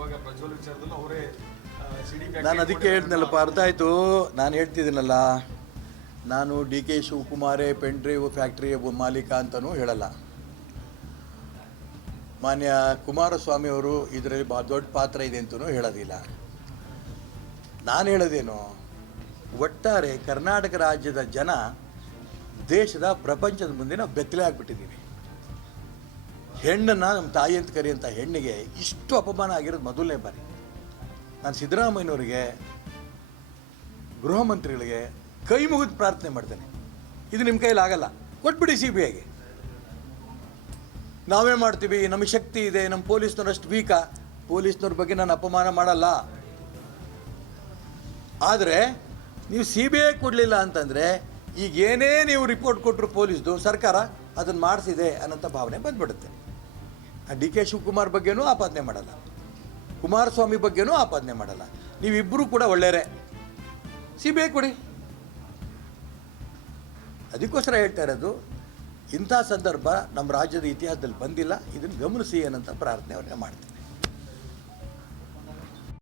ಇವಾಗ ಪ್ರಜ್ವಲ್ ವಿಚಾರದಲ್ಲೂ ಅವರೇ ನಾನು ಅದಕ್ಕೆ ಹೇಳ್ತೀನಲ್ಲಪ್ಪ, ಅರ್ಥ ಆಯಿತು. ನಾನು ಹೇಳ್ತಿದ್ದೀನಲ್ಲ, ನಾನು ಡಿ ಕೆ ಶಿವಕುಮಾರೇ ಪೆನ್ ಡ್ರೈವ್ ಫ್ಯಾಕ್ಟ್ರಿಯ ಮಾಲೀಕ ಅಂತಲೂ ಹೇಳಲ್ಲ. ಮಾನ್ಯ ಕುಮಾರಸ್ವಾಮಿ ಅವರು ಇದರಲ್ಲಿ ಭಾಳ ದೊಡ್ಡ ಪಾತ್ರ ಇದೆ ಅಂತಲೂ ಹೇಳೋದಿಲ್ಲ. ನಾನು ಹೇಳೋದೇನು, ಒಟ್ಟಾರೆ ಕರ್ನಾಟಕ ರಾಜ್ಯದ ಜನ ದೇಶದ ಪ್ರಪಂಚದ ಮುಂದೆ ನಾವು ಬೆತ್ತಲೆ ಆಗಿಬಿಟ್ಟಿದ್ದೀವಿ. ಹೆಣ್ಣನ್ನು ನಮ್ಮ ತಾಯಿ ಅಂತ ಕರೆಯುವಂಥ ಹೆಣ್ಣಿಗೆ ಇಷ್ಟು ಅಪಮಾನ ಆಗಿರೋದು ಮೊದಲನೇ ಬಾರಿ. ನಾನು ಸಿದ್ದರಾಮಯ್ಯನವರಿಗೆ, ಗೃಹ ಮಂತ್ರಿಗಳಿಗೆ ಕೈ ಮುಗಿದು ಪ್ರಾರ್ಥನೆ ಮಾಡ್ತೇನೆ, ಇದು ನಿಮ್ಮ ಕೈಯಲ್ಲಿ ಆಗಲ್ಲ, ಕೊಟ್ಬಿಡಿ CBIಗೆ. ನಾವೇ ಮಾಡ್ತೀವಿ, ನಮಗೆ ಶಕ್ತಿ ಇದೆ, ನಮ್ಮ ಪೊಲೀಸ್ನವ್ರು ಅಷ್ಟು ವೀಕಾ. ಪೊಲೀಸ್ನವ್ರ ಬಗ್ಗೆ ನಾನು ಅಪಮಾನ ಮಾಡಲ್ಲ. ಆದರೆ ನೀವು CBI ಕೊಡಲಿಲ್ಲ ಅಂತಂದರೆ ಈಗ ಏನೇ ನೀವು ರಿಪೋರ್ಟ್ ಕೊಟ್ಟರು ಪೊಲೀಸ್ದು, ಸರ್ಕಾರ ಅದನ್ನು ಮಾಡಿಸಿದೆ ಅನ್ನೋಂಥ ಭಾವನೆ ಬಂದ್ಬಿಡುತ್ತೆ. ಡಿ ಕೆ ಶಿವಕುಮಾರ್ ಬಗ್ಗೆನೂ ಆಪಾದನೆ ಮಾಡಲ್ಲ, ಕುಮಾರಸ್ವಾಮಿ ಬಗ್ಗೆನೂ ಆಪಾದನೆ ಮಾಡಲ್ಲ. ನೀವಿಬ್ಬರೂ ಕೂಡ ಒಳ್ಳೆಯರೇ, CBI ಕೊಡಿ. ಅದಕ್ಕೋಸ್ಕರ ಹೇಳ್ತಾ ಇರೋದು, ಇಂಥ ಸಂದರ್ಭ ನಮ್ಮ ರಾಜ್ಯದ ಇತಿಹಾಸದಲ್ಲಿ ಬಂದಿಲ್ಲ, ಇದನ್ನು ಗಮನಿಸಿ ಅನ್ನೋಂಥ ಪ್ರಾರ್ಥನೆ ಅವ್ರಿಗೆ ಮಾಡ್ತೀನಿ.